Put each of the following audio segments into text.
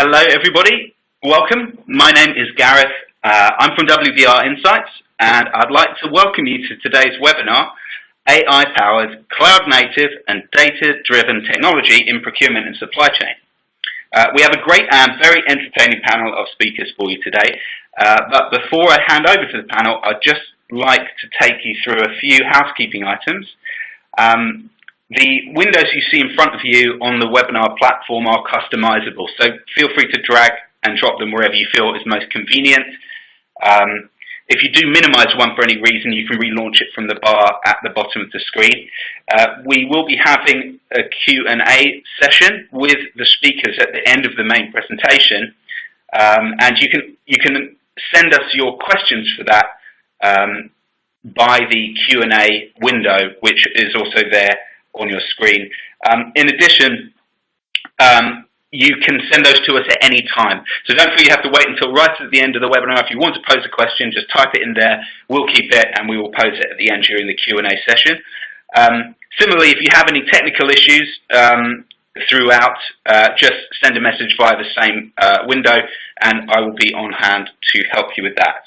Hello, everybody. Welcome. My name is Gareth. I'm from WVR Insights, and I'd like to welcome you to today's webinar, AI-powered, cloud-native, and data-driven technology in procurement and supply chain. We have a great and very entertaining panel of speakers for you today. But before I hand over to the panel, I'd just like to take you through a few housekeeping items. The windows you see in front of you on the webinar platform are customizable, so feel free to drag and drop them wherever you feel is most convenient. If you do minimize one for any reason, you can relaunch it from the bar at the bottom of the screen. We will be having a Q&A session with the speakers at the end of the main presentation, and you can send us your questions for that by the Q&A window, which is also there on your screen. In addition, you can send those to us at any time. So don't feel you have to wait until right at the end of the webinar. If you want to pose a question, just type it in there. We'll keep it and we will pose it at the end during the Q&A session. Similarly, if you have any technical issues throughout, just send a message via the same window and I will be on hand to help you with that.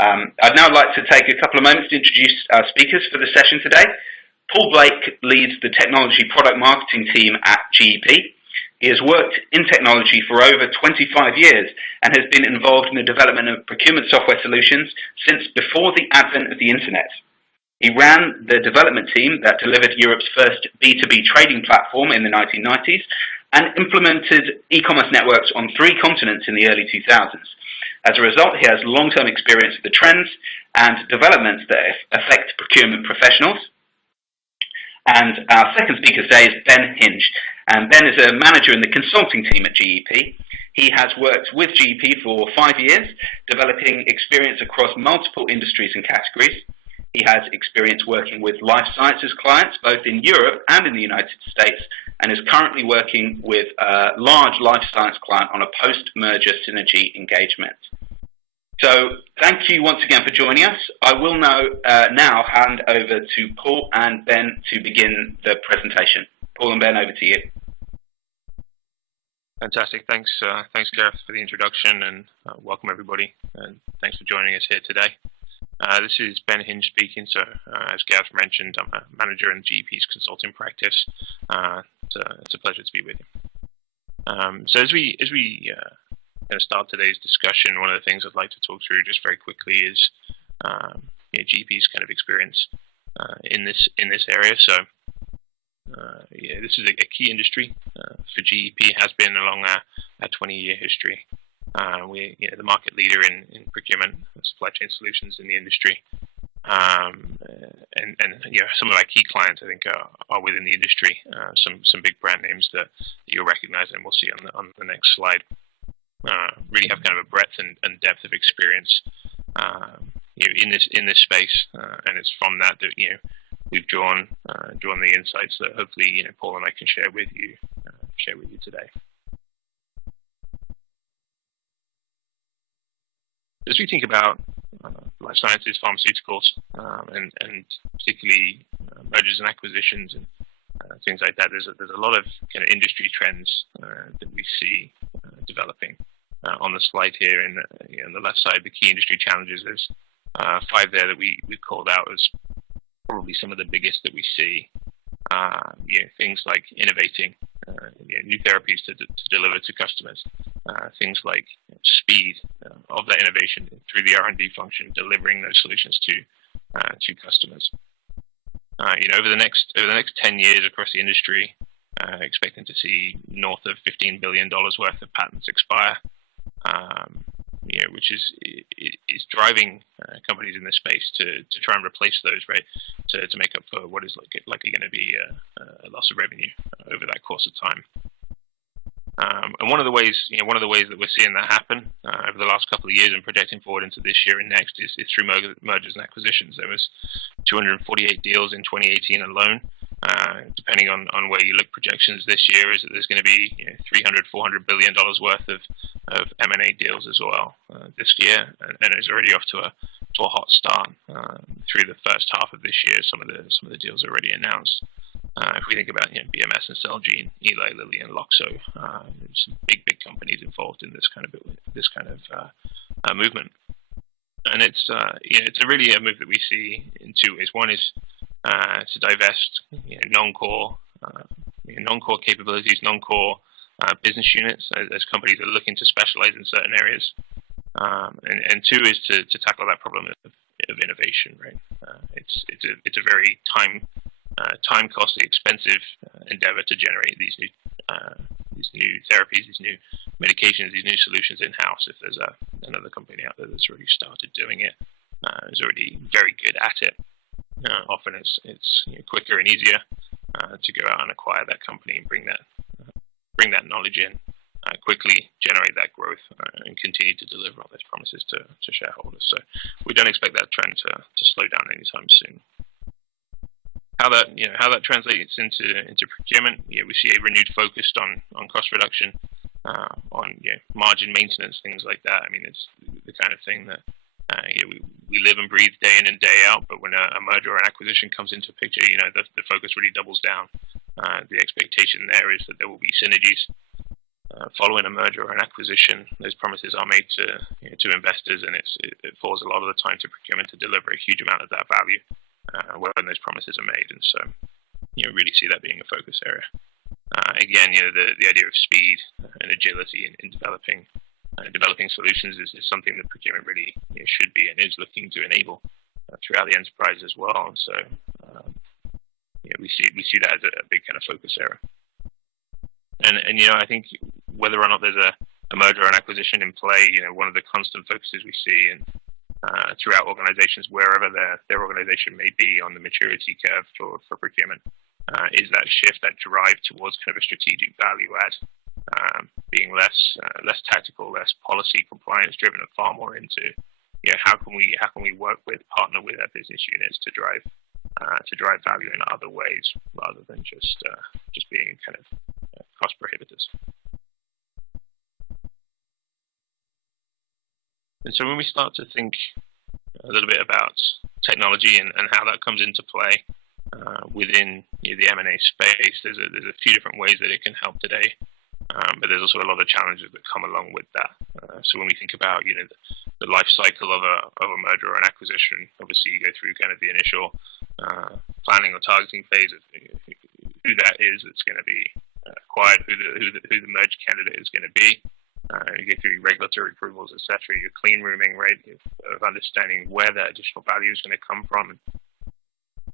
I'd now like to take a couple of moments to introduce our speakers for the session today. Paul Blake leads the technology product marketing team at GEP. He has worked in technology for over 25 years and has been involved in the development of procurement software solutions since before the advent of the internet. He ran the development team that delivered Europe's first B2B trading platform in the 1990s and implemented e-commerce networks on 3 continents in the early 2000s. As a result, he has long-term experience with the trends and developments that affect procurement professionals. And our second speaker today is Ben Hinge. And Ben is a manager in the consulting team at GEP. He has worked with GEP for 5 years, developing experience across multiple industries and categories. He has experience working with life sciences clients, both in Europe and in the United States, and is currently working with a large life science client on a post-merger synergy engagement. So thank you once again for joining us. I will now hand over to Paul and Ben to begin the presentation. Paul and Ben, over to you. Fantastic. Thanks, Gareth, for the introduction, and welcome everybody. And thanks for joining us here today. This is Ben Hinge speaking. So, as Gareth mentioned, I'm a manager in GEP's consulting practice. It's a pleasure to be with you. So as we going to start today's discussion, one of the things I'd like to talk through just very quickly is GEP's kind of experience in this area. So this is a key industry for GEP, has been along our 20-year history. We're the market leader in procurement and supply chain solutions in the industry. And some of our key clients, I think, are within the industry. Some big brand names that you'll recognize, and we'll see on the next slide. Really have kind of a breadth and depth of experience in this space, and it's from that we've drawn the insights that hopefully Paul and I can share with you today. As we think about life sciences, pharmaceuticals, and particularly mergers and acquisitions and things like that, there's a lot of kind of industry trends that we see developing. On the slide here, on the left side, the key industry challenges. There's 5 there that we've called out as probably some of the biggest that we see. Things like innovating new therapies to deliver to customers. Things like speed of that innovation through the R&D function, delivering those solutions to customers. Over the next 10 years across the industry, expecting to see north of $15 billion worth of patents expire, which is driving companies in this space to try and replace those, right, to make up for what is likely going to be a loss of revenue over that course of time. And one of the ways that we're seeing that happen over the last couple of years and projecting forward into this year and next is through mergers and acquisitions. There was 248 deals in 2018 alone. Depending on where you look, projections this year is that there's going to be $300-400 billion worth of M&A deals as well this year, and it's already off to a hot start through the first half of this year. Some of the deals are already announced. If we think about BMS and Celgene, Eli Lilly and Loxo, some big companies involved in this kind of movement. And it's really a move that we see in two ways. One is to divest non-core capabilities, non-core business units as companies are looking to specialize in certain areas. And two is to tackle that problem of innovation. Right? It's a very time costly, expensive endeavor to generate these new therapies, these new medications, these new solutions in-house. If there's another company out there that's already started doing it, is already very good at it. Often it's quicker and easier to go out and acquire that company and bring that knowledge in quickly, generate that growth, and continue to deliver on those promises to shareholders. So we don't expect that trend to slow down anytime soon. How that translates into procurement, we see a renewed focus on cost reduction, on margin maintenance, things like that. I mean, it's the kind of thing that we live and breathe day in and day out. But when a merger or an acquisition comes into the picture, the focus really doubles down. The expectation there is that there will be synergies following a merger or an acquisition. Those promises are made to investors, and it falls a lot of the time to procurement to deliver a huge amount of that value when those promises are made. And so, really see that being a focus area. Again, the idea of speed and agility in developing solutions is something that procurement really should be and is looking to enable throughout the enterprise as well. And so, we see that as a big kind of focus area. And I think whether or not there's a merger or an acquisition in play, one of the constant focuses we see throughout organizations, wherever their organization may be on the maturity curve for procurement, is that shift, that drive towards kind of a strategic value add, being less tactical, less policy compliance driven, and far more into how can we work with, partner with our business units to drive value in other ways rather than just being kind of cost prohibitors. And so when we start to think a little bit about technology and how that comes into play within the M&A space, there's a few different ways that it can help today, but there's also a lot of challenges that come along with that. So when we think about the life cycle of a merger or an acquisition, obviously you go through kind of the initial planning or targeting phase of who that is that's going to be acquired, who the merged candidate is going to be. You go through regulatory approvals, etc. You're clean rooming, right, of understanding where that additional value is going to come from.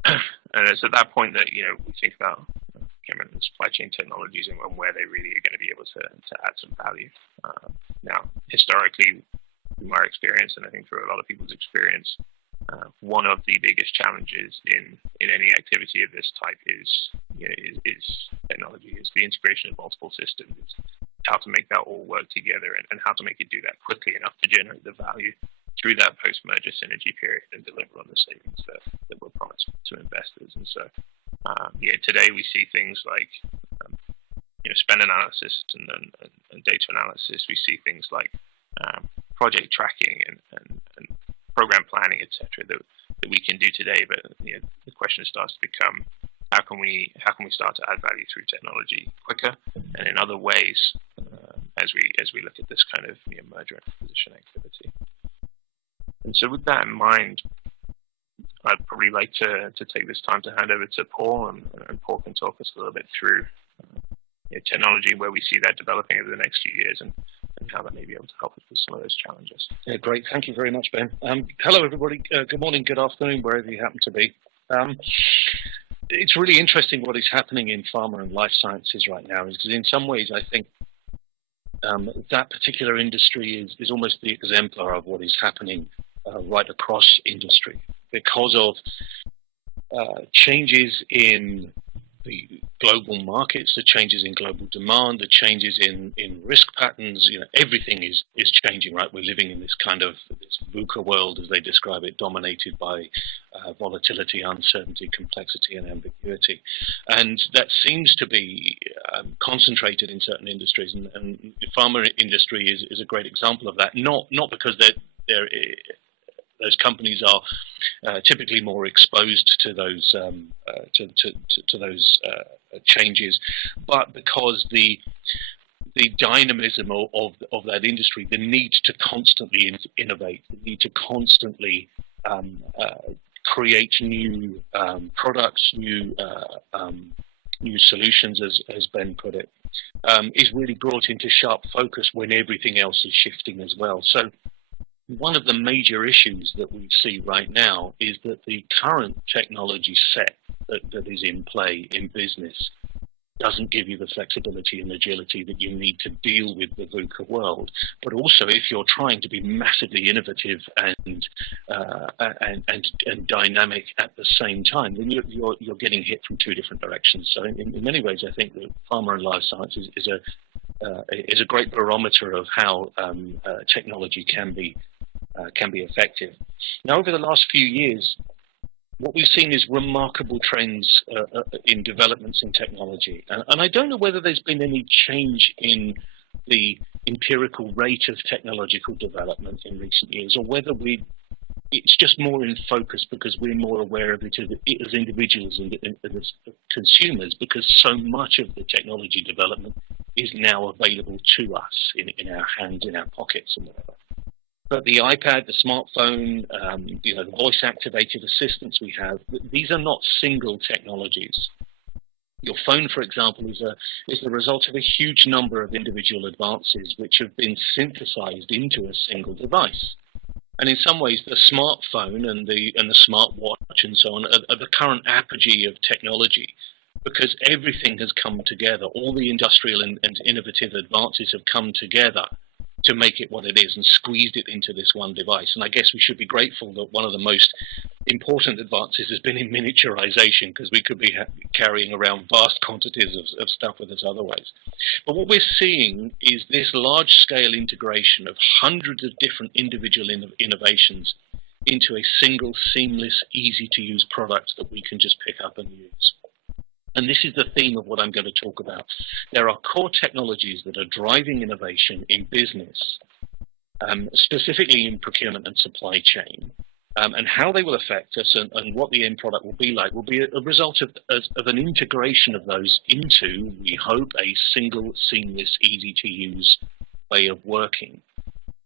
And it's at that point that we think about procurement and supply chain technologies and where they really are going to be able to add some value. Now, historically, from our experience, and I think through a lot of people's experience, one of the biggest challenges in any activity of this type is technology, is the integration of multiple systems, how to make that all work together, and how to make it do that quickly enough to generate the value through that post-merger synergy period and deliver on the savings that were promised to investors. And so, today we see things like spend analysis and data analysis. We see things like project tracking and program planning, etc. that we can do today. But the question starts to become, how can we start to add value through technology quicker and in other ways as we look at this kind of merger and acquisition activity. And so with that in mind, I'd probably like to take this time to hand over to Paul, and Paul can talk us a little bit through technology, where we see that developing over the next few years, and how that may be able to help us with some of those challenges. Yeah, great. Thank you very much, Ben. Hello, everybody. Good morning, good afternoon, wherever you happen to be. It's really interesting what is happening in pharma and life sciences right now, because in some ways I think that particular industry is almost the exemplar of what is happening right across industry, because of changes in the global markets, the changes in global demand, the changes in risk patterns. Everything is changing, right? We're living in this kind of this VUCA world, as they describe it, dominated by volatility, uncertainty, complexity, and ambiguity. And that seems to be concentrated in certain industries, and the pharma industry is a great example of that. Not because they those companies are typically more exposed to those changes, but because the dynamism of that industry, the need to constantly innovate, the need to constantly create new products, new solutions, as Ben put it, is really brought into sharp focus when everything else is shifting as well. So one of the major issues that we see right now is that the current technology set that is in play in business doesn't give you the flexibility and agility that you need to deal with the VUCA world. But also, if you're trying to be massively innovative and dynamic at the same time, then you're getting hit from two different directions. So in many ways, I think that pharma and life sciences is a great barometer of how technology can be effective. Now, over the last few years, what we've seen is remarkable trends in developments in technology. And I don't know whether there's been any change in the empirical rate of technological development in recent years, or whether it's just more in focus because we're more aware of it as individuals and as consumers, because so much of the technology development is now available to us in our hands, in our pockets, and whatever. But the iPad, the smartphone, the voice-activated assistants we have, these are not single technologies. Your phone, for example, is the result of a huge number of individual advances which have been synthesized into a single device. And in some ways, the smartphone and the smartwatch and so on are the current apogee of technology, because everything has come together. All the industrial and innovative advances have come together to make it what it is and squeezed it into this one device. And I guess we should be grateful that one of the most important advances has been in miniaturization, because we could be carrying around vast quantities of stuff with us otherwise. But what we're seeing is this large-scale integration of hundreds of different individual innovations into a single, seamless, easy-to-use product that we can just pick up and use. And this is the theme of what I'm going to talk about. There are core technologies that are driving innovation in business, specifically in procurement and supply chain, and how they will affect us and what the end product will be a result of an integration of those into, we hope, a single, seamless, easy-to-use way of working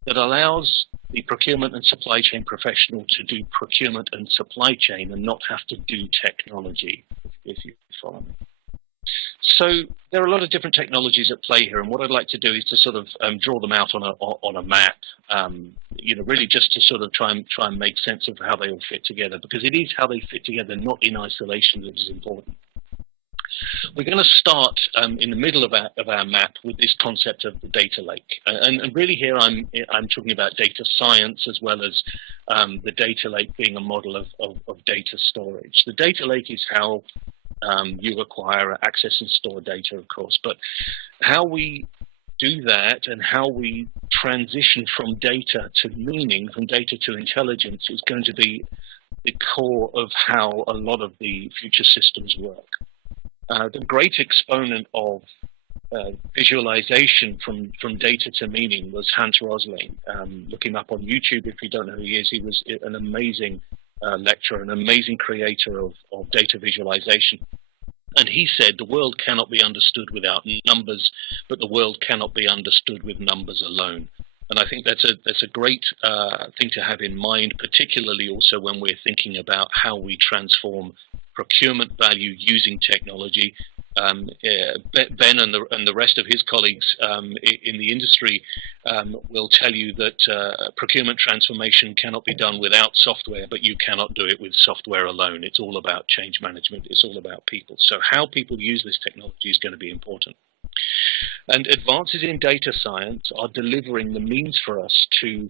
that allows the procurement and supply chain professional to do procurement and supply chain and not have to do technology, if you follow me. So there are a lot of different technologies at play here, and what I'd like to do is to sort of draw them out on a map, really just to sort of try and make sense of how they all fit together, because it is how they fit together, not in isolation, that is important. We're going to start in the middle of our map with this concept of the data lake, and really here I'm talking about data science as well as the data lake being a model of data storage. The data lake is how you acquire, access and store data, of course, but how we do that and how we transition from data to meaning, from data to intelligence, is going to be the core of how a lot of the future systems work. The great exponent of visualization from data to meaning was Hans Rosling. Look him up on YouTube if you don't know who he is. He was an amazing lecturer, an amazing creator of data visualization. And he said the world cannot be understood without numbers, but the world cannot be understood with numbers alone. And I think that's a great thing to have in mind, particularly also when we're thinking about how we transform procurement value using technology. Ben and the rest of his colleagues in the industry will tell you that procurement transformation cannot be done without software, but you cannot do it with software alone. It's all about change management. It's all about people. So how people use this technology is going to be important. And advances in data science are delivering the means for us to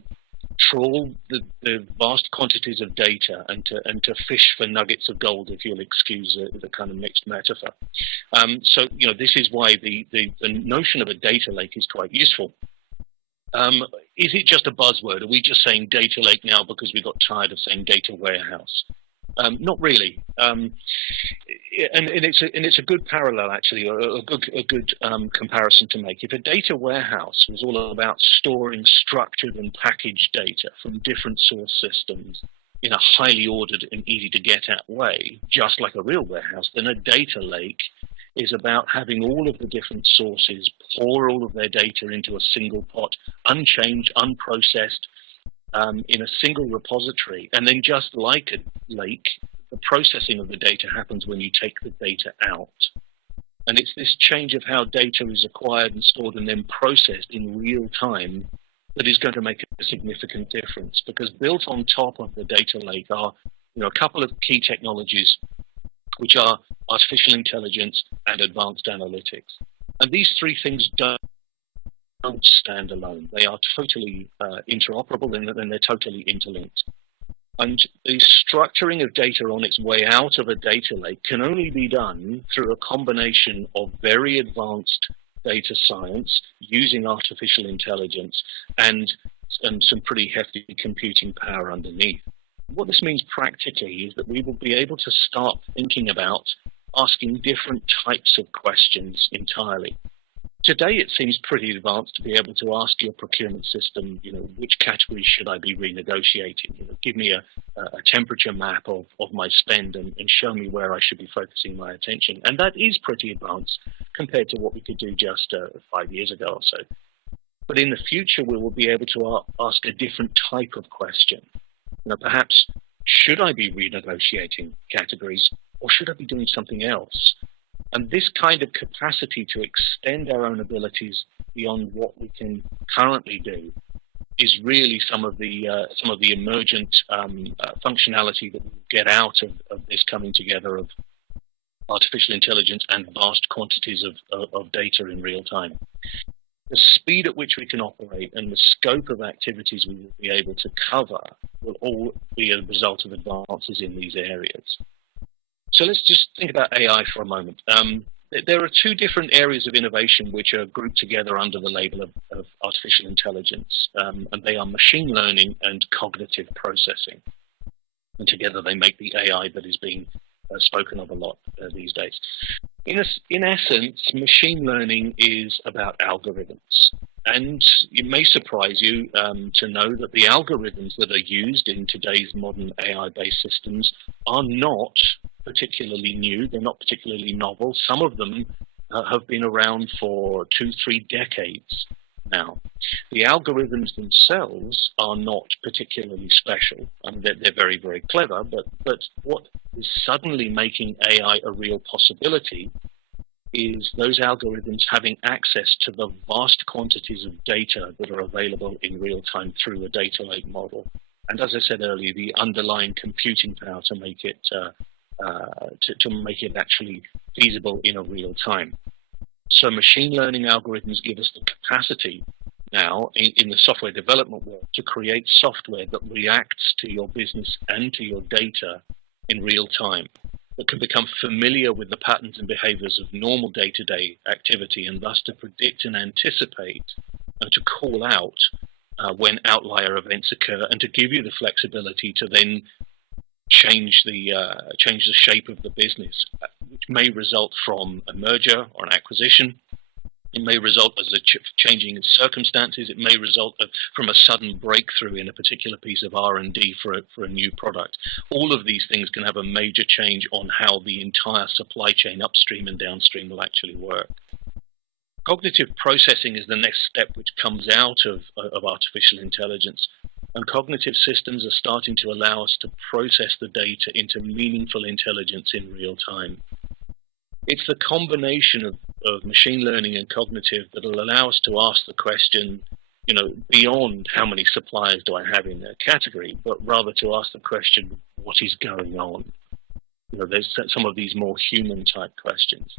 trawl the vast quantities of data and to fish for nuggets of gold, if you'll excuse the kind of mixed metaphor. So this is why the notion of a data lake is quite useful. Is it just a buzzword? Are we just saying data lake now because we got tired of saying data warehouse? Not really. And it's a good parallel, actually, or a good comparison to make. If a data warehouse was all about storing structured and packaged data from different source systems in a highly ordered and easy to get at way, just like a real warehouse, then a data lake is about having all of the different sources pour all of their data into a single pot, unchanged, unprocessed, in a single repository. And then, just like a lake, the processing of the data happens when you take the data out. And it's this change of how data is acquired and stored and then processed in real time that is going to make a significant difference, because built on top of the data lake are, a couple of key technologies, which are artificial intelligence and advanced analytics. And these three things don't stand alone. They are totally interoperable, and they're totally interlinked. And the structuring of data on its way out of a data lake can only be done through a combination of very advanced data science using artificial intelligence and some pretty hefty computing power underneath. What this means practically is that we will be able to start thinking about asking different types of questions entirely. Today, it seems pretty advanced to be able to ask your procurement system, which categories should I be renegotiating? Give me a temperature map of my spend and show me where I should be focusing my attention. And that is pretty advanced compared to what we could do just 5 years ago or so. But in the future, we will be able to ask a different type of question. Perhaps, should I be renegotiating categories, or should I be doing something else? And this kind of capacity to extend our own abilities beyond what we can currently do is really some of the emergent functionality that we'll get out of this coming together of artificial intelligence and vast quantities of data in real time. The speed at which we can operate and the scope of activities we will be able to cover will all be a result of advances in these areas. So let's just think about AI for a moment. There are two different areas of innovation which are grouped together under the label of artificial intelligence, and they are machine learning and cognitive processing. And together they make the AI that is being spoken of a lot these days. In essence, machine learning is about algorithms. And it may surprise you to know that the algorithms that are used in today's modern AI-based systems are not particularly new. They're not particularly novel. Some of them have been around for 2-3 decades now. The algorithms themselves are not particularly special. I mean, they're very, very clever, but what is suddenly making AI a real possibility is those algorithms having access to the vast quantities of data that are available in real time through a data lake model. And as I said earlier, the underlying computing power to make it actually feasible in a real time. So machine learning algorithms give us the capacity now in the software development world to create software that reacts to your business and to your data in real time, that can become familiar with the patterns and behaviors of normal day-to-day activity, and thus to predict and anticipate and to call out when outlier events occur, and to give you the flexibility to then change the shape of the business, which may result from a merger or an acquisition. It may result as a changing in circumstances. It may result from a sudden breakthrough in a particular piece of R&D for a new product. All of these things can have a major change on how the entire supply chain upstream and downstream will actually work. Cognitive processing is the next step which comes out of artificial intelligence. And cognitive systems are starting to allow us to process the data into meaningful intelligence in real time. It's the combination of machine learning and cognitive that will allow us to ask the question, beyond how many suppliers do I have in their category, but rather to ask the question, what is going on? There's some of these more human type questions.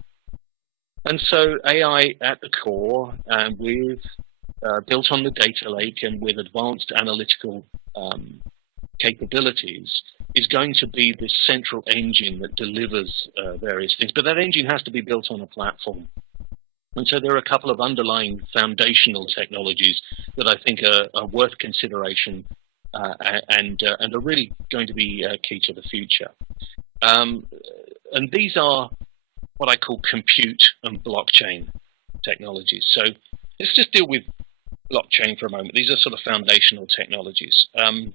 And so AI at the core, built on the data lake and with advanced analytical capabilities, is going to be this central engine that delivers various things. But that engine has to be built on a platform. And so there are a couple of underlying foundational technologies that I think are worth consideration and are really going to be key to the future. And these are what I call compute and blockchain technologies. So let's just deal with blockchain for a moment. These are sort of foundational technologies. And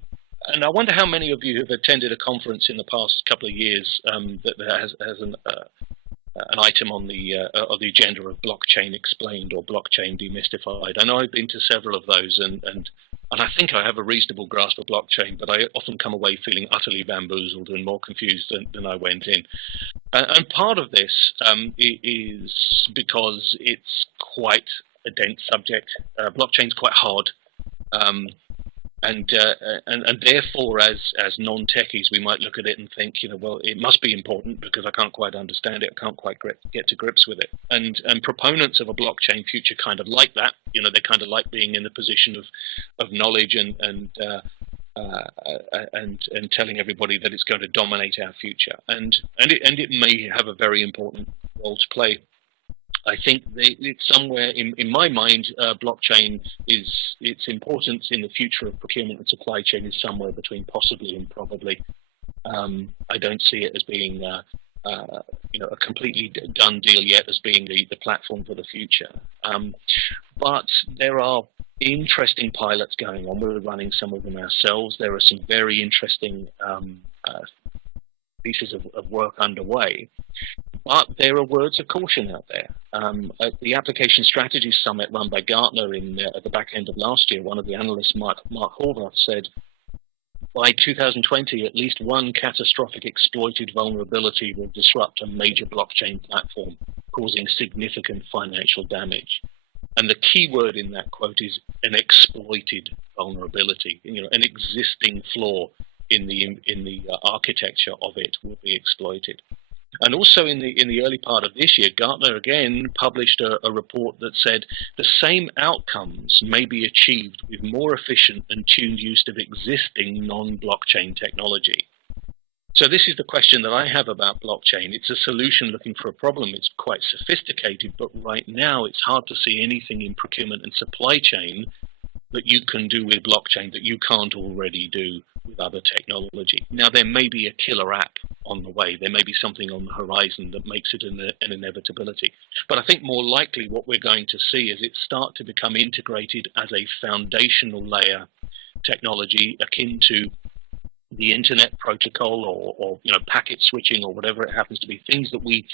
I wonder how many of you have attended a conference in the past couple of years that has an item on the agenda of blockchain explained or blockchain demystified. I know I've been to several of those, and I think I have a reasonable grasp of blockchain, but I often come away feeling utterly bamboozled and more confused than I went in. And part of this is because it's quite a dense subject. Blockchain's quite hard. And therefore, as non-techies, we might look at it and think, well, it must be important because I can't quite understand it, I can't quite get to grips with it. And proponents of a blockchain future kind of like that. They kind of like being in the position of knowledge and telling everybody that it's going to dominate our future. And it may have a very important role to play. I think it's somewhere in my mind, blockchain its importance in the future of procurement and supply chain is somewhere between possibly and probably. I don't see it as being a completely done deal yet as being the platform for the future. But there are interesting pilots going on. We're running some of them ourselves. There are some very interesting pieces of work underway. But there are words of caution out there. At the Application Strategy Summit run by Gartner at the back end of last year, one of the analysts, Mark Horvath, said, by 2020, at least one catastrophic exploited vulnerability will disrupt a major blockchain platform, causing significant financial damage. And the key word in that quote is an exploited vulnerability. An existing flaw in the architecture of it will be exploited. And also in the early part of this year, Gartner again published a report that said the same outcomes may be achieved with more efficient and tuned use of existing non-blockchain technology. So this is the question that I have about blockchain. It's a solution looking for a problem. It's quite sophisticated, but right now it's hard to see anything in procurement and supply chain that you can do with blockchain that you can't already do with other technology. Now, there may be a killer app on the way. There may be something on the horizon that makes it an inevitability. But I think more likely what we're going to see is it start to become integrated as a foundational layer technology akin to the internet protocol or packet switching or whatever it happens to be, things that we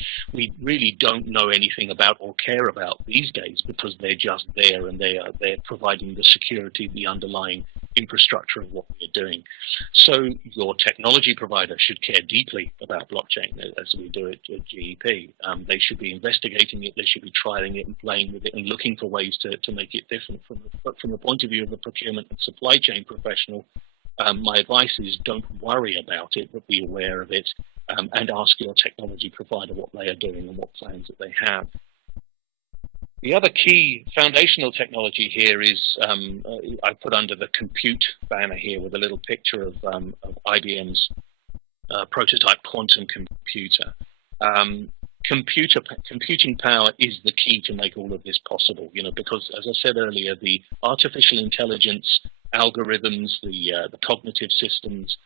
really don't know anything about or care about these days because they're just there and they're providing the security, the underlying infrastructure of what we're doing. So your technology provider should care deeply about blockchain as we do it at GEP. They should be investigating it, they should be trialing it and playing with it and looking for ways to make it different. From the point of view of a procurement and supply chain professional, my advice is don't worry about it, but be aware of it and ask your technology provider what they are doing and what plans that they have. The other key foundational technology here is I put under the compute banner here with a little picture of IBM's prototype quantum computer. Computing power is the key to make all of this possible, because as I said earlier, the artificial intelligence algorithms, the cognitive systems,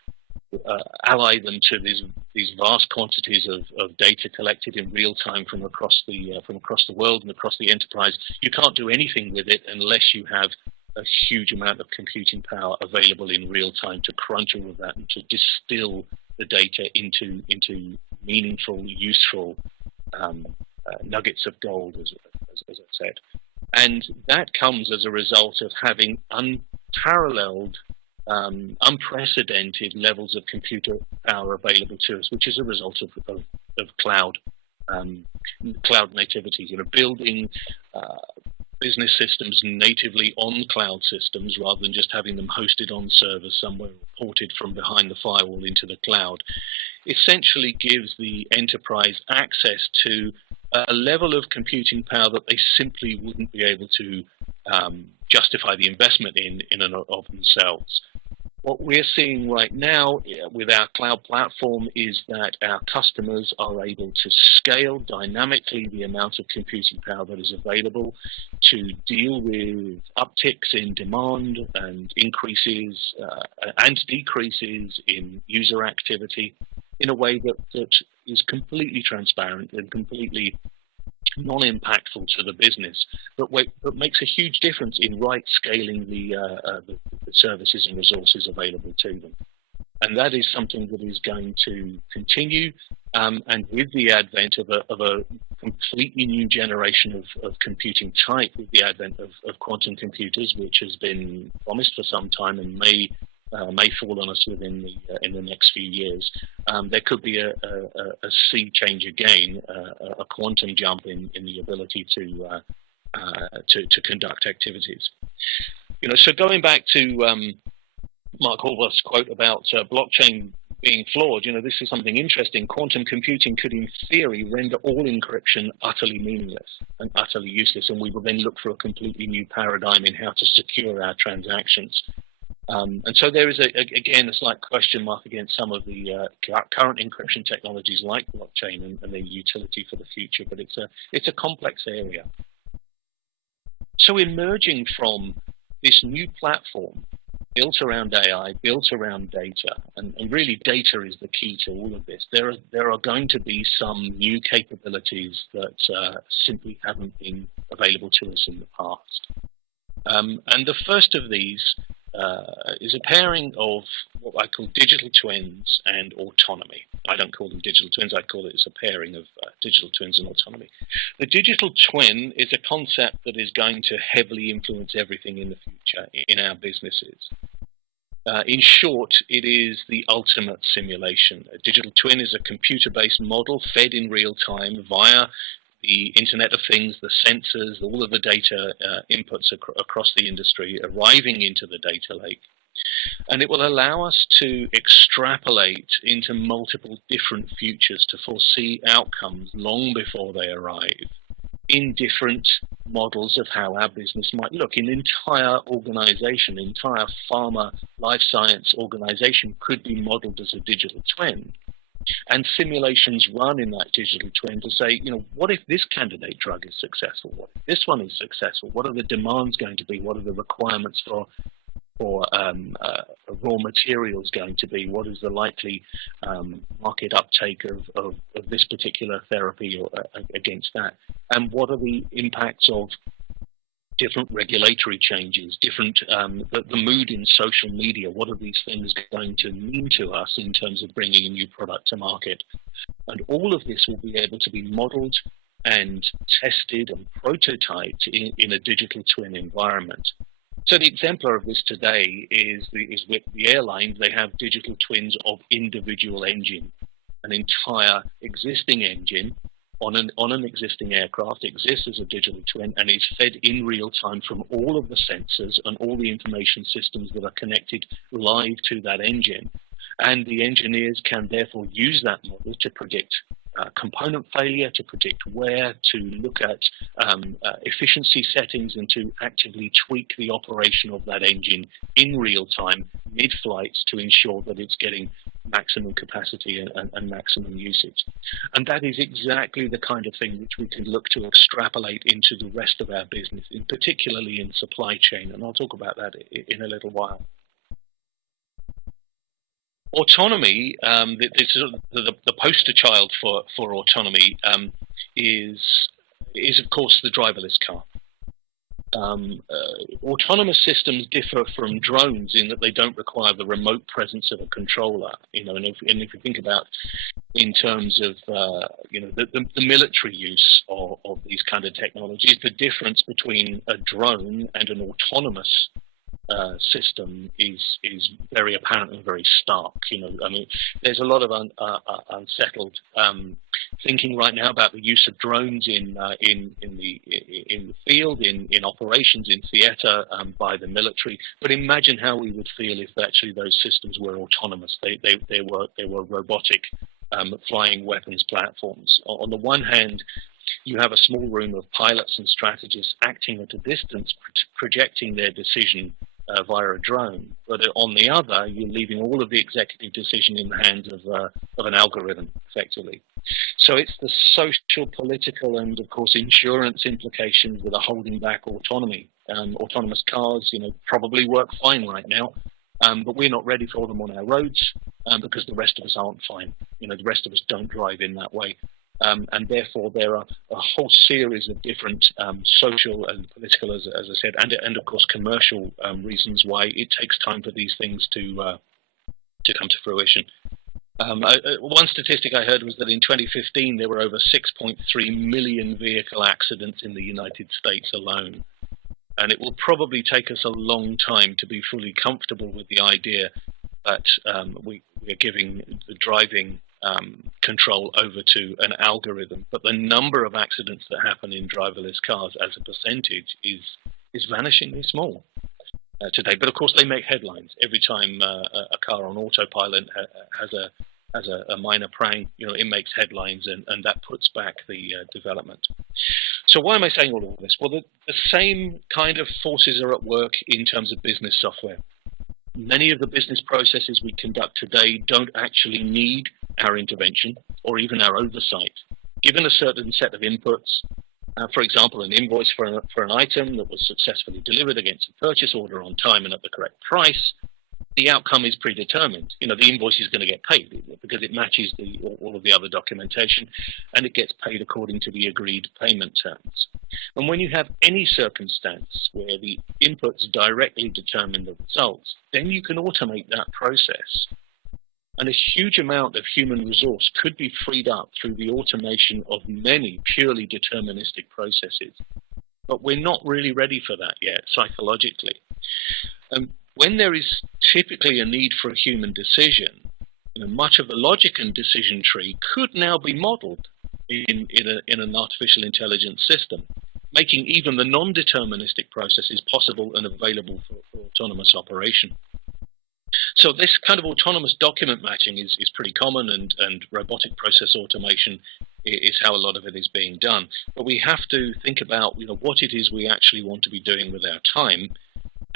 ally them to these vast quantities of data collected in real time from across the world and across the enterprise. You can't do anything with it unless you have a huge amount of computing power available in real time to crunch all of that and to distill the data into meaningful, useful nuggets of gold, as I said. And that comes as a result of having unparalleled, unprecedented levels of computer power available to us, which is a result of cloud nativity. Building business systems natively on cloud systems rather than just having them hosted on servers somewhere, ported from behind the firewall into the cloud, essentially gives the enterprise access to a level of computing power that they simply wouldn't be able to justify the investment in and of themselves. What we're seeing right now with our cloud platform is that our customers are able to scale dynamically the amount of computing power that is available to deal with upticks in demand and increases and decreases in user activity in a way that is completely transparent and completely non-impactful to the business, but makes a huge difference in scaling the services and resources available to them. And that is something that is going to continue. And with the advent of a completely new generation of computing type, with the advent of quantum computers, which has been promised for some time and may fall on us within in the next few years, there could be a sea change again, a quantum jump in the ability to conduct activities. So going back to Mark Horvath's quote about blockchain being flawed, this is something interesting. Quantum computing could, in theory, render all encryption utterly meaningless and utterly useless, and we will then look for a completely new paradigm in how to secure our transactions. And so there is, again, a slight question mark against some of the current encryption technologies like blockchain and their utility for the future, but it's a complex area. So emerging from this new platform built around AI, built around data, and really data is the key to all of this, there are going to be some new capabilities that simply haven't been available to us in the past. And the first of these is a pairing of what I call digital twins and autonomy. I don't call them digital twins, I call it as a pairing of digital twins and autonomy. The digital twin is a concept that is going to heavily influence everything in the future in our businesses. In short, it is the ultimate simulation. A digital twin is a computer-based model fed in real time via the Internet of Things, the sensors, all of the data inputs across the industry arriving into the data lake. And it will allow us to extrapolate into multiple different futures to foresee outcomes long before they arrive in different models of how our business might look. An entire organization, entire pharma life science organization could be modeled as a digital twin. And simulations run in that digital twin to say, what if this candidate drug is successful? What if this one is successful? What are the demands going to be? What are the requirements for raw materials going to be? What is the likely market uptake of this particular therapy or against that? And what are the impacts of different regulatory changes, different the mood in social media? What are these things going to mean to us in terms of bringing a new product to market? And all of this will be able to be modeled and tested and prototyped in a digital twin environment. So the exemplar of this today is with the airlines. They have digital twins of individual engine, an entire existing engine on an existing aircraft exists as a digital twin and is fed in real time from all of the sensors and all the information systems that are connected live to that engine. And the engineers can therefore use that model to predict component failure, to predict wear, to look at efficiency settings, and to actively tweak the operation of that engine in real time, mid-flight, to ensure that it's getting maximum capacity and maximum usage. And that is exactly the kind of thing which we can look to extrapolate into the rest of our business, particularly in supply chain. And I'll talk about that in a little while. Autonomy, the poster child for autonomy, is of course the driverless car. Autonomous systems differ from drones in that they don't require the remote presence of a controller. And if you think about in terms of the military use of these kind of technologies, the difference between a drone and an autonomous system is very apparent and very stark. There's a lot of unsettled thinking right now about the use of drones in the field, in operations, in theatre, by the military. But imagine how we would feel if actually those systems were autonomous. They were robotic flying weapons platforms. On the one hand, you have a small room of pilots and strategists acting at a distance, projecting their decision via a drone, but on the other, you're leaving all of the executive decision in the hands of an algorithm, effectively. So it's the social, political, and of course insurance implications that are holding back autonomy. Autonomous cars, probably work fine right now, but we're not ready for them on our roads because the rest of us aren't fine. The rest of us don't drive in that way. And therefore, there are a whole series of different social and political, as I said, and of course commercial reasons why it takes time for these things to come to fruition. One statistic I heard was that in 2015 there were over 6.3 million vehicle accidents in the United States alone. And it will probably take us a long time to be fully comfortable with the idea that we are giving the driving control over to an algorithm. But the number of accidents that happen in driverless cars as a percentage is vanishingly small today. But of course, they make headlines every time a car on autopilot has a minor prang. It makes headlines, and that puts back the development. So why am I saying all of this? Well, the same kind of forces are at work in terms of business software. Many of the business processes we conduct today don't actually need our intervention or even our oversight. Given a certain set of inputs, for example, an invoice for an item that was successfully delivered against a purchase order on time and at the correct price, the outcome is predetermined. The invoice is going to get paid because it matches all of the other documentation, and it gets paid according to the agreed payment terms. And when you have any circumstance where the inputs directly determine the results, then you can automate that process. And a huge amount of human resource could be freed up through the automation of many purely deterministic processes. But we're not really ready for that yet, psychologically. When there is typically a need for a human decision, much of the logic and decision tree could now be modeled in an artificial intelligence system, making even the non-deterministic processes possible and available for autonomous operation. So this kind of autonomous document matching is pretty common, and robotic process automation is how a lot of it is being done. But we have to think about what it is we actually want to be doing with our time.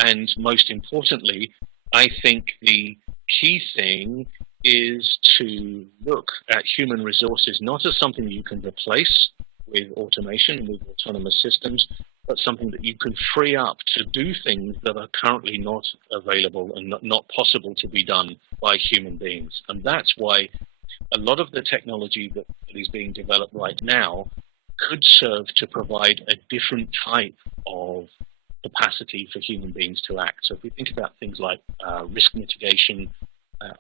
And most importantly, I think the key thing is to look at human resources not as something you can replace with automation, with autonomous systems, but something that you can free up to do things that are currently not available and not possible to be done by human beings. And that's why a lot of the technology that is being developed right now could serve to provide a different type of capacity for human beings to act. So if we think about things like risk mitigation,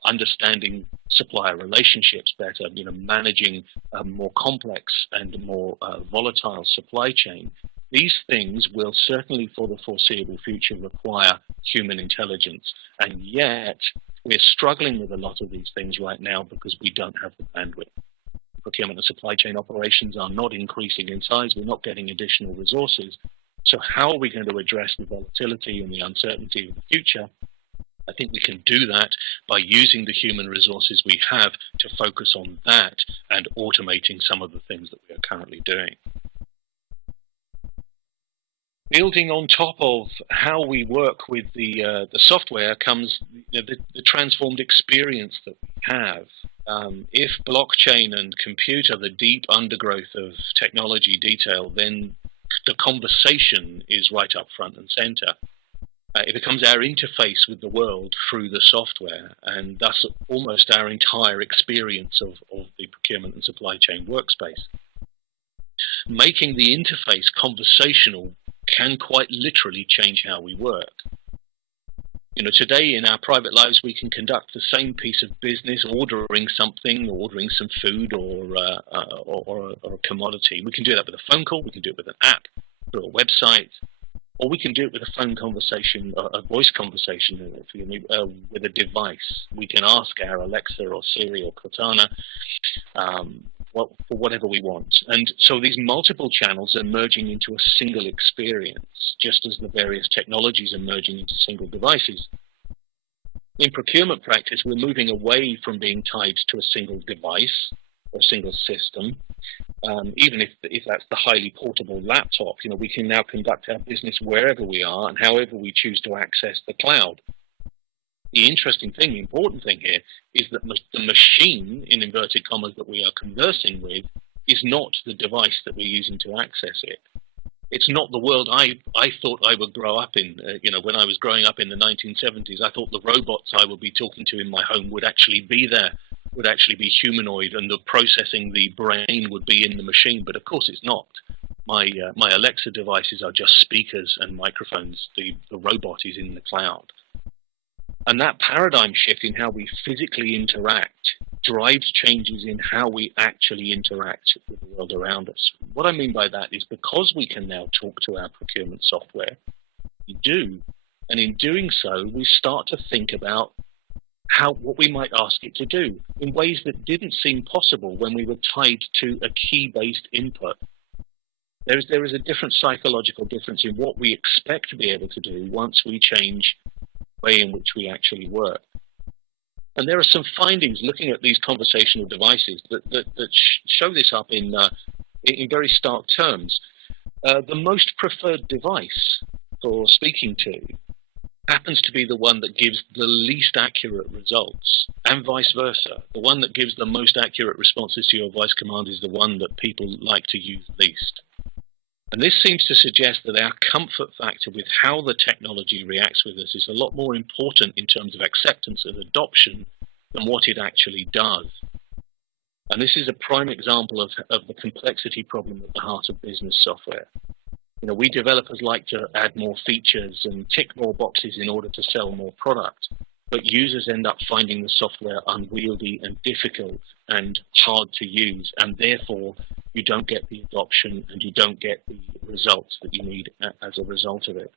understanding supplier relationships better, managing a more complex and more volatile supply chain, these things will certainly for the foreseeable future require human intelligence. And yet we're struggling with a lot of these things right now because we don't have the bandwidth. Procurement and supply chain operations are not increasing in size. We're not getting additional resources. So how are we going to address the volatility and the uncertainty of the future? I think we can do that by using the human resources we have to focus on that and automating some of the things that we are currently doing. Building on top of how we work with the software comes the transformed experience that we have. If blockchain and computer, the deep undergrowth of technology detail, then the conversation is right up front and center. It becomes our interface with the world through the software, and thus almost our entire experience of the procurement and supply chain workspace. Making the interface conversational can quite literally change how we work. Today in our private lives, we can conduct the same piece of business, ordering something, ordering some food or a commodity. We can do that with a phone call, we can do it with an app, through a website, or we can do it with a phone conversation, a voice conversation with a device. We can ask our Alexa or Siri or Cortana for whatever we want. And so these multiple channels are merging into a single experience, just as the various technologies are merging into single devices. In procurement practice, we're moving away from being tied to a single device or a single system. Even if that's the highly portable laptop, we can now conduct our business wherever we are and however we choose to access the cloud. The interesting thing, the important thing here, is that the machine, in inverted commas, that we are conversing with is not the device that we're using to access it. It's not the world I thought I would grow up in. When I was growing up in the 1970s, I thought the robots I would be talking to in my home would actually be there, would actually be humanoid, and the processing the brain would be in the machine. But of course it's not. My Alexa devices are just speakers and microphones. The robot is in the cloud. And that paradigm shift in how we physically interact drives changes in how we actually interact with the world around us. What I mean by that is because we can now talk to our procurement software, we do, and in doing so, we start to think about what we might ask it to do in ways that didn't seem possible when we were tied to a key-based input. There is a different psychological difference in what we expect to be able to do once we change the way in which we actually work. And there are some findings looking at these conversational devices that show this up in very stark terms. The most preferred device for speaking to happens to be the one that gives the least accurate results, and vice versa. The one that gives the most accurate responses to your voice command is the one that people like to use least. And this seems to suggest that our comfort factor with how the technology reacts with us is a lot more important in terms of acceptance and adoption than what it actually does. And this is a prime example of the complexity problem at the heart of business software. We developers like to add more features and tick more boxes in order to sell more product, but users end up finding the software unwieldy and difficult and hard to use, and therefore you don't get the adoption and you don't get the results that you need as a result of it.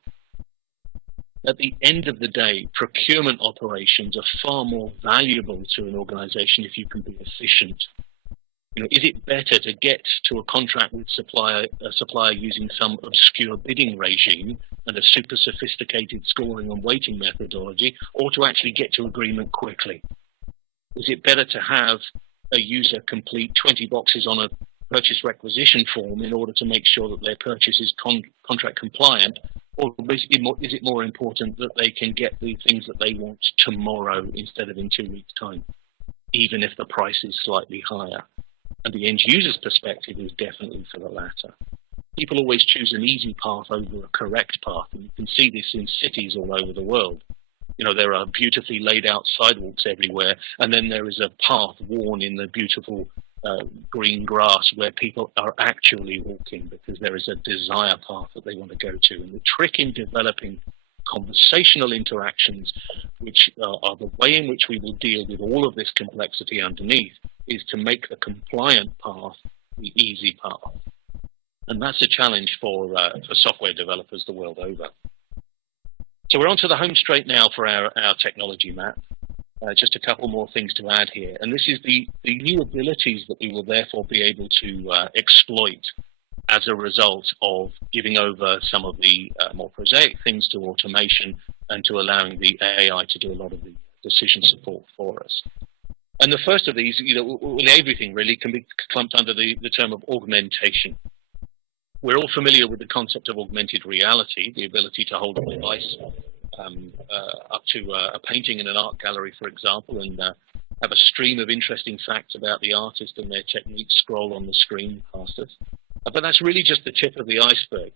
At the end of the day, procurement operations are far more valuable to an organization if you can be efficient. Is it better to get to a contract with a supplier using some obscure bidding regime and a super sophisticated scoring and weighting methodology, or to actually get to agreement quickly? Is it better to have a user complete 20 boxes on a purchase requisition form in order to make sure that their purchase is contract compliant, or is it more important that they can get the things that they want tomorrow instead of in 2 weeks' time, even if the price is slightly higher? And the end user's perspective is definitely for the latter. People always choose an easy path over a correct path, and you can see this in cities all over the world. There are beautifully laid out sidewalks everywhere, and then there is a path worn in the beautiful green grass where people are actually walking because there is a desire path that they want to go to. And the trick in developing conversational interactions, which are the way in which we will deal with all of this complexity underneath, is to make the compliant path the easy path. And that's a challenge for software developers the world over. So we're onto the home straight now for our technology map. Just a couple more things to add here. And this is the new abilities that we will therefore be able to exploit as a result of giving over some of the more prosaic things to automation and to allowing the AI to do a lot of the decision support for us. And the first of these, everything really can be clumped under the term of augmentation. We're all familiar with the concept of augmented reality, the ability to hold a device up to a painting in an art gallery, for example, and have a stream of interesting facts about the artist and their techniques scroll on the screen past us. But that's really just the tip of the iceberg.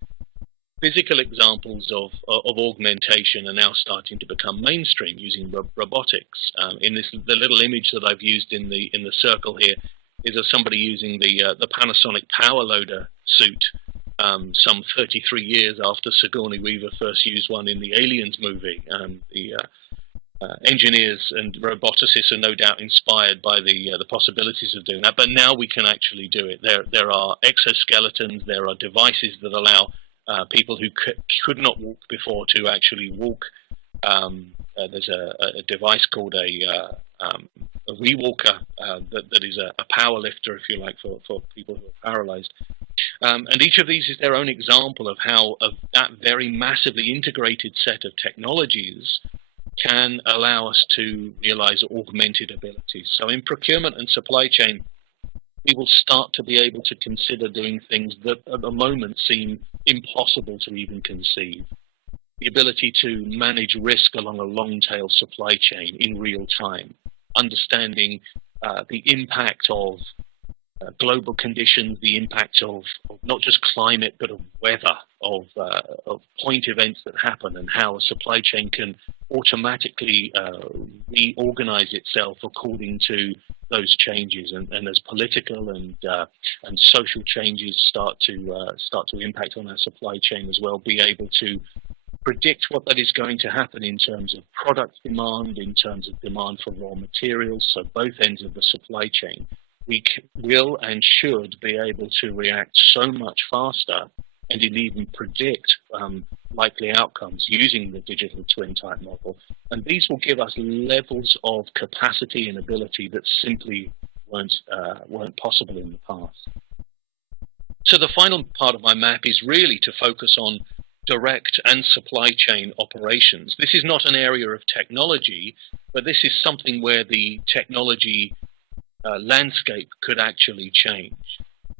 Physical examples of augmentation are now starting to become mainstream using robotics. The little image that I've used in the circle here is of somebody using the Panasonic power loader suit some 33 years after Sigourney Weaver first used one in the Aliens movie. The engineers and roboticists are no doubt inspired by the possibilities of doing that, but now we can actually do it. There are exoskeletons, there are devices that allow people who could not walk before to actually walk. There's a device called a rewalker that is a power lifter, if you like, for people who are paralyzed. And each of these is their own example of how that very massively integrated set of technologies can allow us to realize augmented abilities. So in procurement and supply chain, we will start to be able to consider doing things that at the moment seem impossible to even conceive. The ability to manage risk along a long-tail supply chain in real time, understanding the impact of global conditions, the impact of not just climate, but of weather, of point events that happen, and how a supply chain can automatically reorganize itself according to those changes. And as political and social changes start to impact on our supply chain as well, be able to predict what that is going to happen in terms of product demand, in terms of demand for raw materials, so both ends of the supply chain. We will and should be able to react so much faster and even predict likely outcomes using the digital twin type model. And these will give us levels of capacity and ability that simply weren't possible in the past. So the final part of my map is really to focus on direct and supply chain operations. This is not an area of technology, but this is something where the technology landscape could actually change.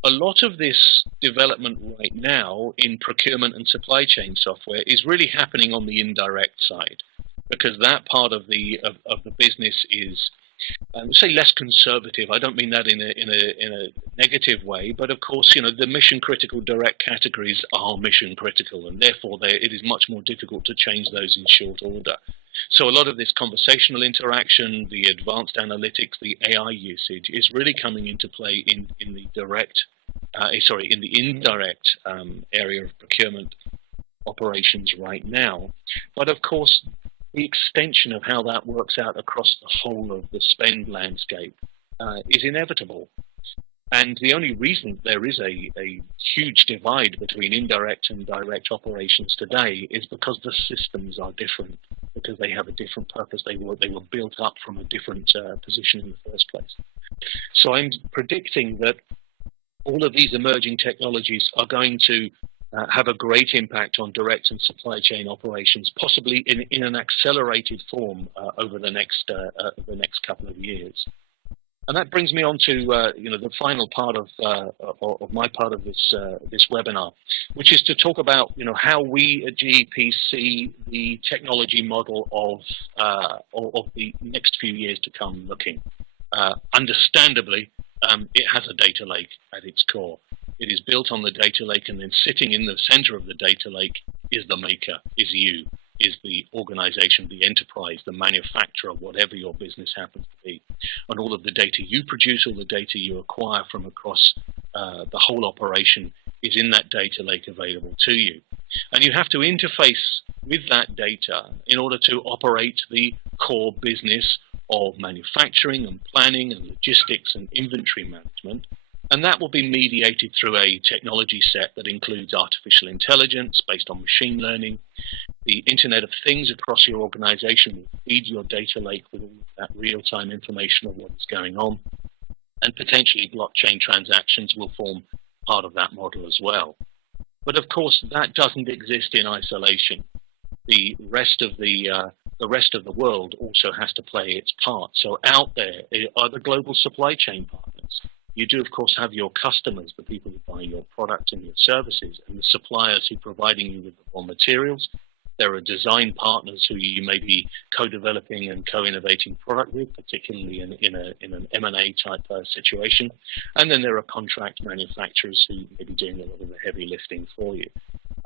A lot of this development right now in procurement and supply chain software is really happening on the indirect side, because that part of the business is, say, less conservative. I don't mean that in a negative way, but of course, you know, the mission critical direct categories are mission critical, and therefore it is much more difficult to change those in short order. So a lot of this conversational interaction, the advanced analytics, the AI usage is really coming into play in the indirect area of procurement operations right now. But of course, the extension of how that works out across the whole of the spend landscape is inevitable. And the only reason there is a huge divide between indirect and direct operations today is because the systems are different, because they have a different purpose. They were built up from a different position in the first place. So I'm predicting that all of these emerging technologies are going to have a great impact on direct and supply chain operations, possibly in an accelerated form over the next couple of years. And that brings me on to the final part of my part of this webinar, which is to talk about how we at GEP see the technology model of the next few years to come looking. Understandably, it has a data lake at its core. It is built on the data lake, and then sitting in the center of the data lake is the maker, is you, is the organization, the enterprise, the manufacturer, whatever your business happens to be. And all of the data you produce, all the data you acquire from across the whole operation is in that data lake available to you. And you have to interface with that data in order to operate the core business of manufacturing and planning and logistics and inventory management. And that will be mediated through a technology set that includes artificial intelligence based on machine learning. The Internet of Things across your organization will feed your data lake with all of that real-time information of what is going on. And potentially blockchain transactions will form part of that model as well. But of course, that doesn't exist in isolation. The rest of the world also has to play its part. So out there are the global supply chain partners. You do, of course, have your customers, the people who buy your product and your services, and the suppliers who are providing you with the raw materials. There are design partners who you may be co-developing and co-innovating product with, particularly in an M&A type situation. And then there are contract manufacturers who may be doing a lot of the heavy lifting for you.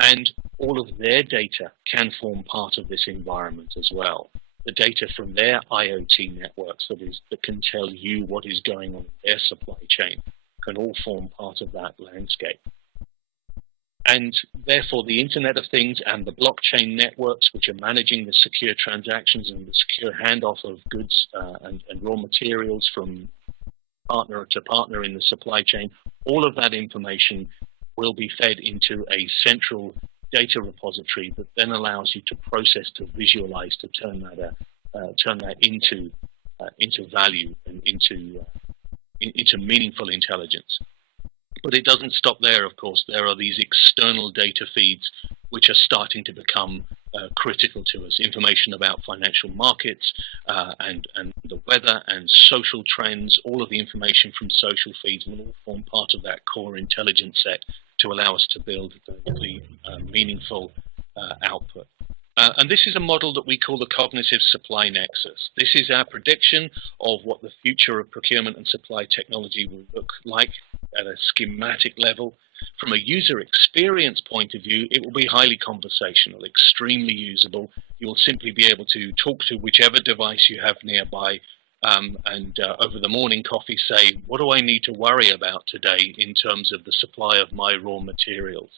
And all of their data can form part of this environment as well. The data from their IoT networks that can tell you what is going on in their supply chain can all form part of that landscape. And therefore, the Internet of Things and the blockchain networks, which are managing the secure transactions and the secure handoff of goods and raw materials from partner to partner in the supply chain, all of that information will be fed into a central data repository that then allows you to process, to visualize, to turn that into value and into meaningful intelligence. But it doesn't stop there, of course. There are these external data feeds which are starting to become critical to us. Information about financial markets and the weather and social trends, all of the information from social feeds will all form part of that core intelligence set to allow us to build the meaningful output. And this is a model that we call the cognitive supply nexus. This is our prediction of what the future of procurement and supply technology will look like at a schematic level. From a user experience point of view, it will be highly conversational, extremely usable. You'll simply be able to talk to whichever device you have nearby and over the morning coffee say, what do I need to worry about today in terms of the supply of my raw materials?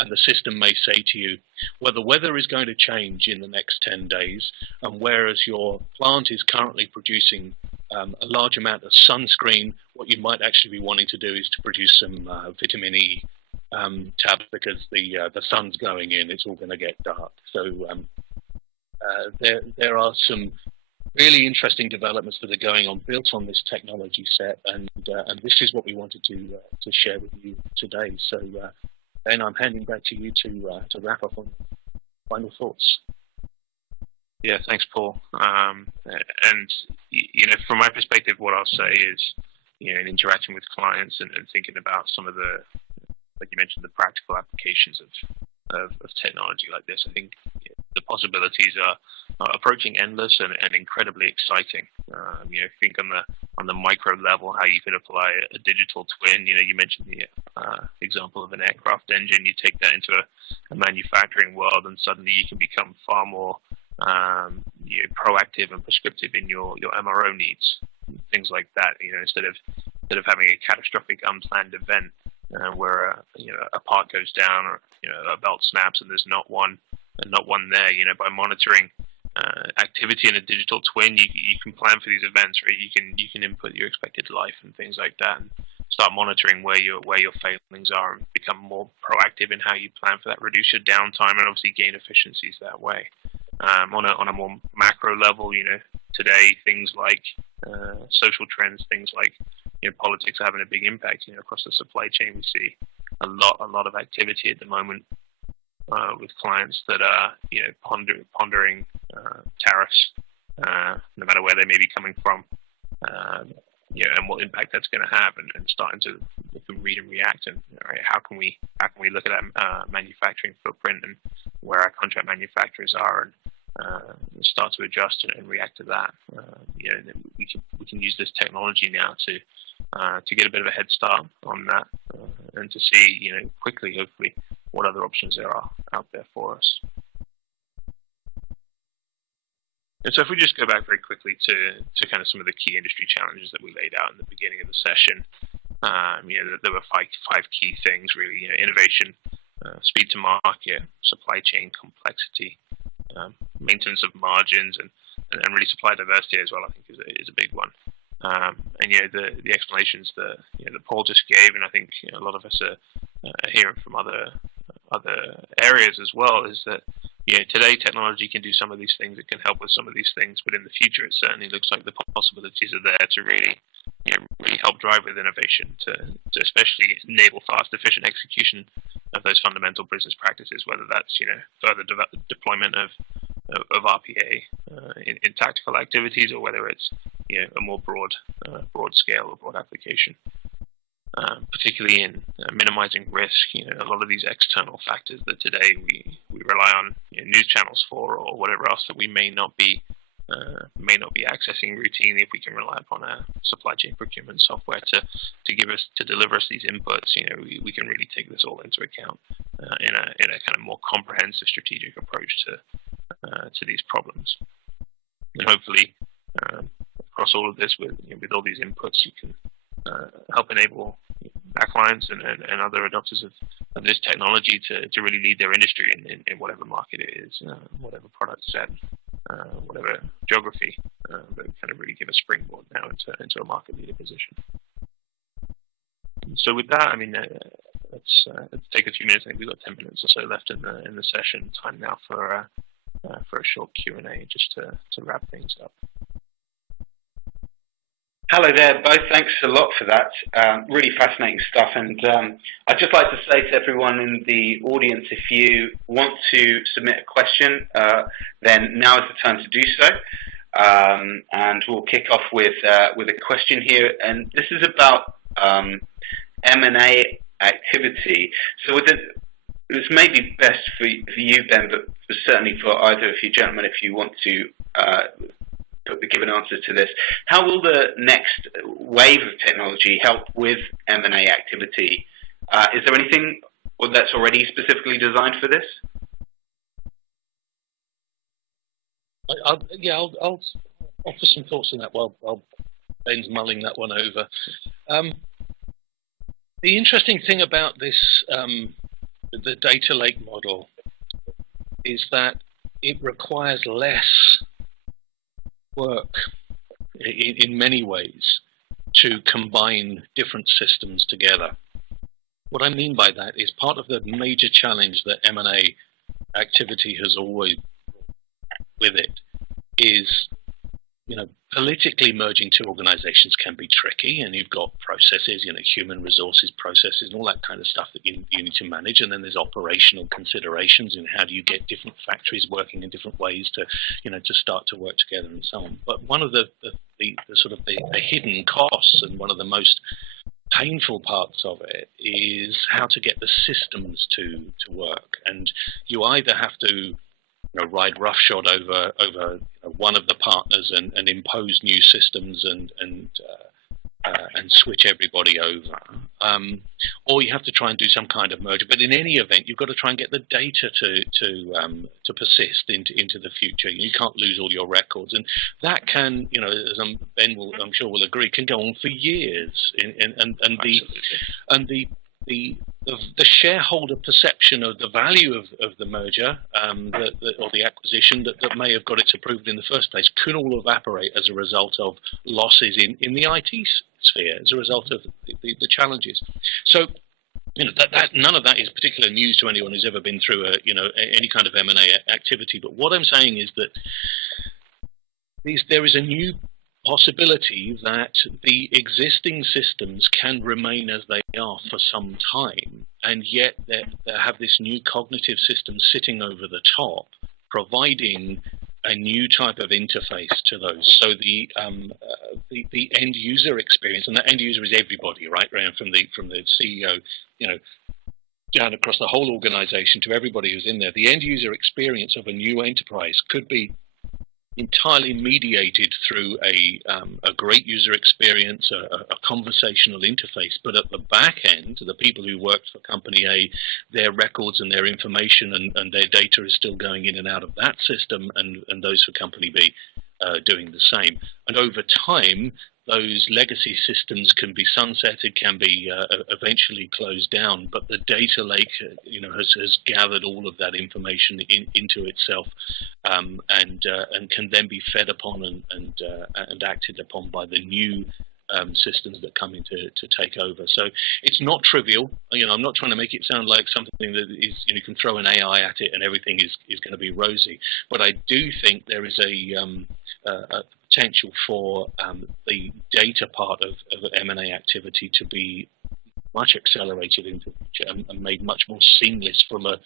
And the system may say to you, well, the weather is going to change in the next 10 days, and whereas your plant is currently producing a large amount of sunscreen, what you might actually be wanting to do is to produce some vitamin E tablets because the sun's going in, it's all going to get dark. So there are some really interesting developments that are going on built on this technology set, and this is what we wanted to share with you today. So Ben, I'm handing back to you to wrap up on final thoughts. Yeah, thanks, Paul. And from my perspective, what I'll say is, in interacting with clients and thinking about some of the, like you mentioned, the practical applications of technology like this, I think the possibilities are approaching endless and incredibly exciting. Think on the micro level, how you could apply a digital twin. You mentioned the example of an aircraft engine. You take that into a manufacturing world, and suddenly you can become far more proactive and prescriptive in your MRO needs, things like that. Instead of having a catastrophic unplanned event where a part goes down or a belt snaps and there's not one there. By monitoring activity in a digital twin, you can plan for these events, right? You can input your expected life and things like that, and start monitoring where your failings are, and become more proactive in how you plan for that. Reduce your downtime and obviously gain efficiencies that way. On a more macro level, today things like social trends, things like politics are having a big impact. Across the supply chain, we see a lot of activity at the moment with clients that are pondering tariffs, no matter where they may be coming from, and what impact that's going to have, and starting to look and read and react, and how can we look at our manufacturing footprint and where our contract manufacturers are, and start to adjust and react to that. We can use this technology now to get a bit of a head start on that, and to see quickly, hopefully, what other options there are out there for us. And so if we just go back very quickly to kind of some of the key industry challenges that we laid out in the beginning of the session, there were five key things really: innovation, speed to market, supply chain complexity, maintenance of margins, and really supply diversity as well. I think is a big one. And the explanations that Paul just gave, and I think a lot of us are hearing from other areas as well, is that today technology can do some of these things, it can help with some of these things, but in the future it certainly looks like the possibilities are there to really help drive with innovation, to especially enable fast, efficient execution of those fundamental business practices, whether that's further deployment of RPA in tactical activities, or whether it's a more broad scale or broad application. Particularly in minimizing risk, a lot of these external factors that today we rely on news channels for, or whatever else that we may not be accessing routinely. If we can rely upon our supply chain procurement software to deliver us these inputs, we can really take this all into account in a kind of more comprehensive strategic approach to these problems. And hopefully, across all of this, with all these inputs, you can help enable our clients and other adopters of this technology to really lead their industry in whatever market it is, whatever product set, whatever geography, but kind of really give a springboard now into a market leader position. So with that, let's take a few minutes. I think we've got 10 minutes or so left in the session. Time now for a short Q&A, just to wrap things up. Hello there, both. Thanks a lot for that. Really fascinating stuff. And I'd just like to say to everyone in the audience, if you want to submit a question, then now is the time to do so. And we'll kick off with a question here. And this is about M&A activity. So this may be best for you, Ben, but certainly for either of you gentlemen, if you want to give an answer to this. How will the next wave of technology help with M&A activity? Is there anything that's already specifically designed for this? I'll offer some thoughts on that while Ben's mulling that one over. The interesting thing about this, the data lake model, is that it requires less work in many ways to combine different systems together. What I mean by that is part of the major challenge that M&A activity has always with it is, politically merging two organizations can be tricky, and you've got processes, human resources processes and all that kind of stuff that you need to manage, and then there's operational considerations in how do you get different factories working in different ways to start to work together and so on. But one of the sort of the hidden costs, and one of the most painful parts of it, is how to get the systems to work. And you either have to ride roughshod over one of the partners and impose new systems and switch everybody over, or you have to try and do some kind of merger. But in any event, you've got to try and get the data to persist into the future. You can't lose all your records, and that can, as Ben I'm sure will agree, can go on for years. The shareholder perception of the value of the merger or the acquisition that may have got it approved in the first place could all evaporate as a result of losses in the IT sphere, as a result of the challenges. So that none of that is particular news to anyone who's ever been through any kind of M&A activity. But what I'm saying is that there is a new possibility that the existing systems can remain as they are for some time, and yet they have this new cognitive system sitting over the top, providing a new type of interface to those. So the end user experience, and the end user is everybody, right, from the CEO, down across the whole organization to everybody who's in there. The end user experience of a new enterprise could be entirely mediated through a great user experience, a conversational interface, but at the back end, the people who worked for company A, their records and their information and their data is still going in and out of that system, and those for company B doing the same. And over time, those legacy systems can be sunsetted, can be eventually closed down, but the data lake, has gathered all of that information into itself, and can then be fed upon and acted upon by the new systems that come in to take over. So it's not trivial. I'm not trying to make it sound like something that is, you can throw an AI at it and everything is going to be rosy. But I do think there is a potential for the data part of M&A activity to be much accelerated into the future and made much more seamless from a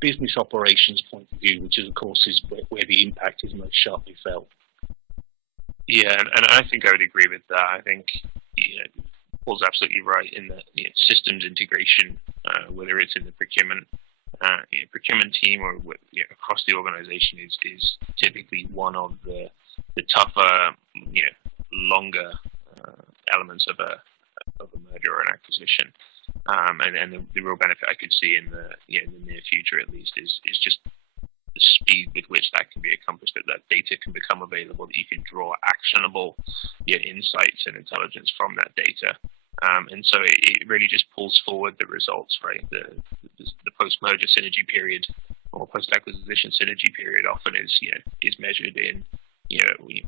business operations point of view, which is, of course, is where the impact is most sharply felt. Yeah, and I think I would agree with that. I think Paul's absolutely right in that systems integration, whether it's in the procurement team or across the organization, is typically one of the tougher, longer elements of a merger or an acquisition. And the real benefit I could see in the near future, at least, is just the speed with which that can be accomplished, that data can become available, that you can draw actionable insights and intelligence from that data. And so it really just pulls forward the results, right? The post-merger synergy period or post-acquisition synergy period often is measured in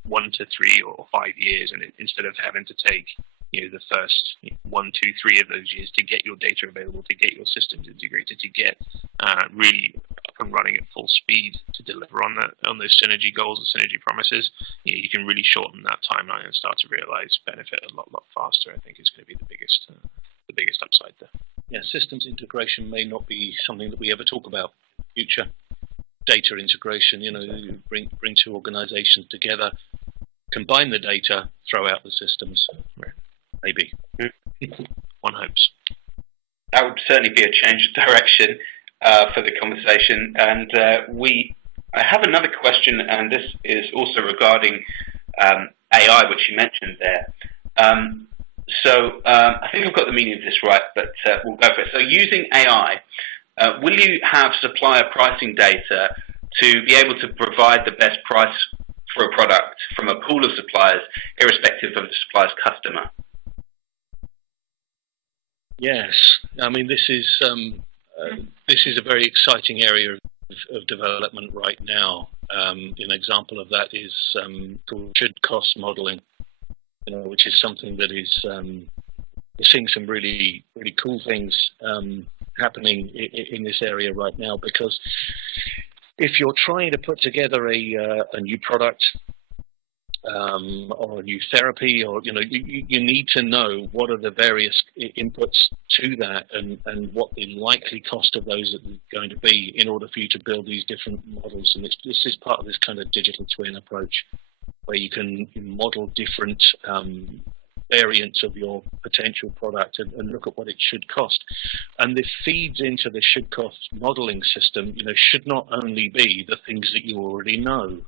1 to 3 or 5 years, and instead of having to take the first 1, 2, 3 of those years to get your data available, to get your systems integrated, to get really and running at full speed to deliver on those synergy goals and synergy promises, you can really shorten that timeline and start to realize benefit a lot faster. I think is going to be the biggest upside there. Yeah, systems integration may not be something that we ever talk about in the future. Data integration, you bring two organizations together, combine the data, throw out the systems. Right. Maybe. One hopes. That would certainly be a change of direction for the conversation. And I have another question, and this is also regarding AI, which you mentioned there. So I think I've got the meaning of this right, but we'll go for it. So using AI, will you have supplier pricing data to be able to provide the best price for a product from a pool of suppliers, irrespective of the supplier's customer? Yes, I mean this is a very exciting area of development right now. An example of that is called should cost modeling, which is something that is we're seeing some really cool things happening in this area right now. Because if you're trying to put together a new product or a new therapy, or you need to know what are the various inputs to that and what the likely cost of those are going to be in order for you to build these different models. And this is part of this kind of digital twin approach, where you can model different variants of your potential product and look at what it should cost. And this feeds into the should cost modeling system, should not only be the things that you already know,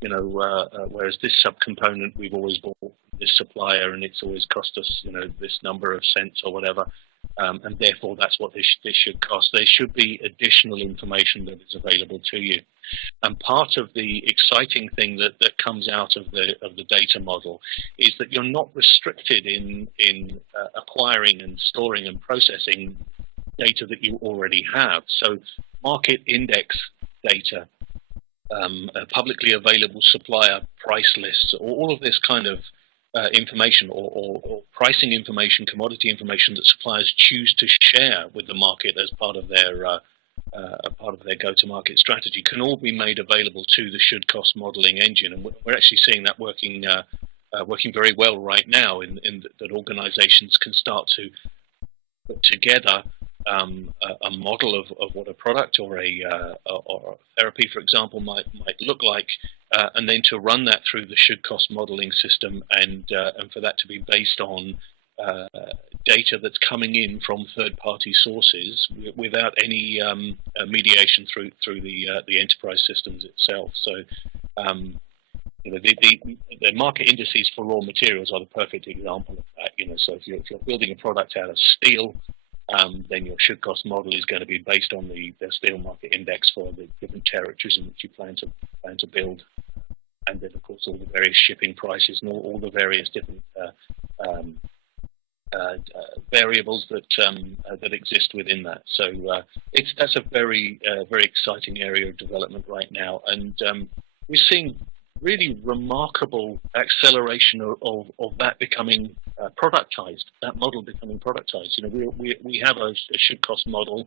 whereas this subcomponent we've always bought this supplier and it's always cost us, this number of cents or whatever, and therefore that's what this should cost. There should be additional information that is available to you. And part of the exciting thing that comes out of the data model is that you're not restricted in acquiring and storing and processing data that you already have. So market index data, publicly available supplier price lists, all of this kind of information or pricing information, commodity information that suppliers choose to share with the market as part of their go-to-market strategy can all be made available to the should cost modeling engine. And we're actually seeing that working very well right now in that organizations can start to put together a model of what a product or a therapy, for example, might look like, and then to run that through the should cost modeling system, and for that to be based on data that's coming in from third-party sources without any mediation through the enterprise systems itself. So the market indices for raw materials are the perfect example of that. So if you're building a product out of steel, then your should cost model is going to be based on the steel market index for the different territories in which you plan to build, and then of course all the various shipping prices and all the various different variables that exist within that. So that's a very exciting area of development right now, and we're seeing really remarkable acceleration of that becoming productized, that model becoming productized. We have a should cost model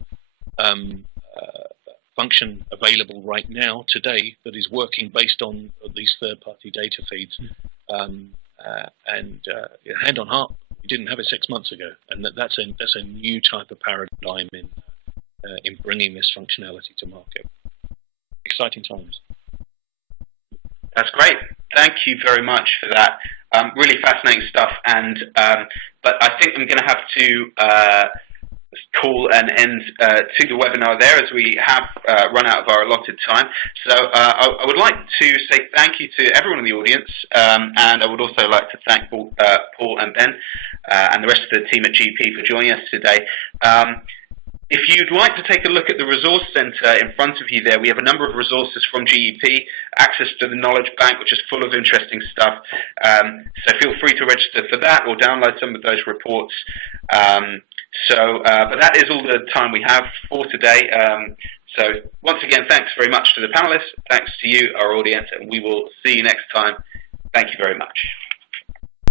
function available right now today that is working based on these third-party data feeds, and hand on heart, we didn't have it 6 months ago, and that's a new type of paradigm in bringing this functionality to market. Exciting times. That's great. Thank you very much for that. Really fascinating stuff. And but I think I'm going to have to call an end to the webinar there, as we have run out of our allotted time. So I would like to say thank you to everyone in the audience, and I would also like to thank Paul and Ben and the rest of the team at GEP for joining us today. If you'd like to take a look at the resource center in front of you there, we have a number of resources from GEP, access to the knowledge bank, which is full of interesting stuff. So feel free to register for that or download some of those reports. But that is all the time we have for today. So once again, thanks very much to the panelists. Thanks to you, our audience, and we will see you next time. Thank you very much.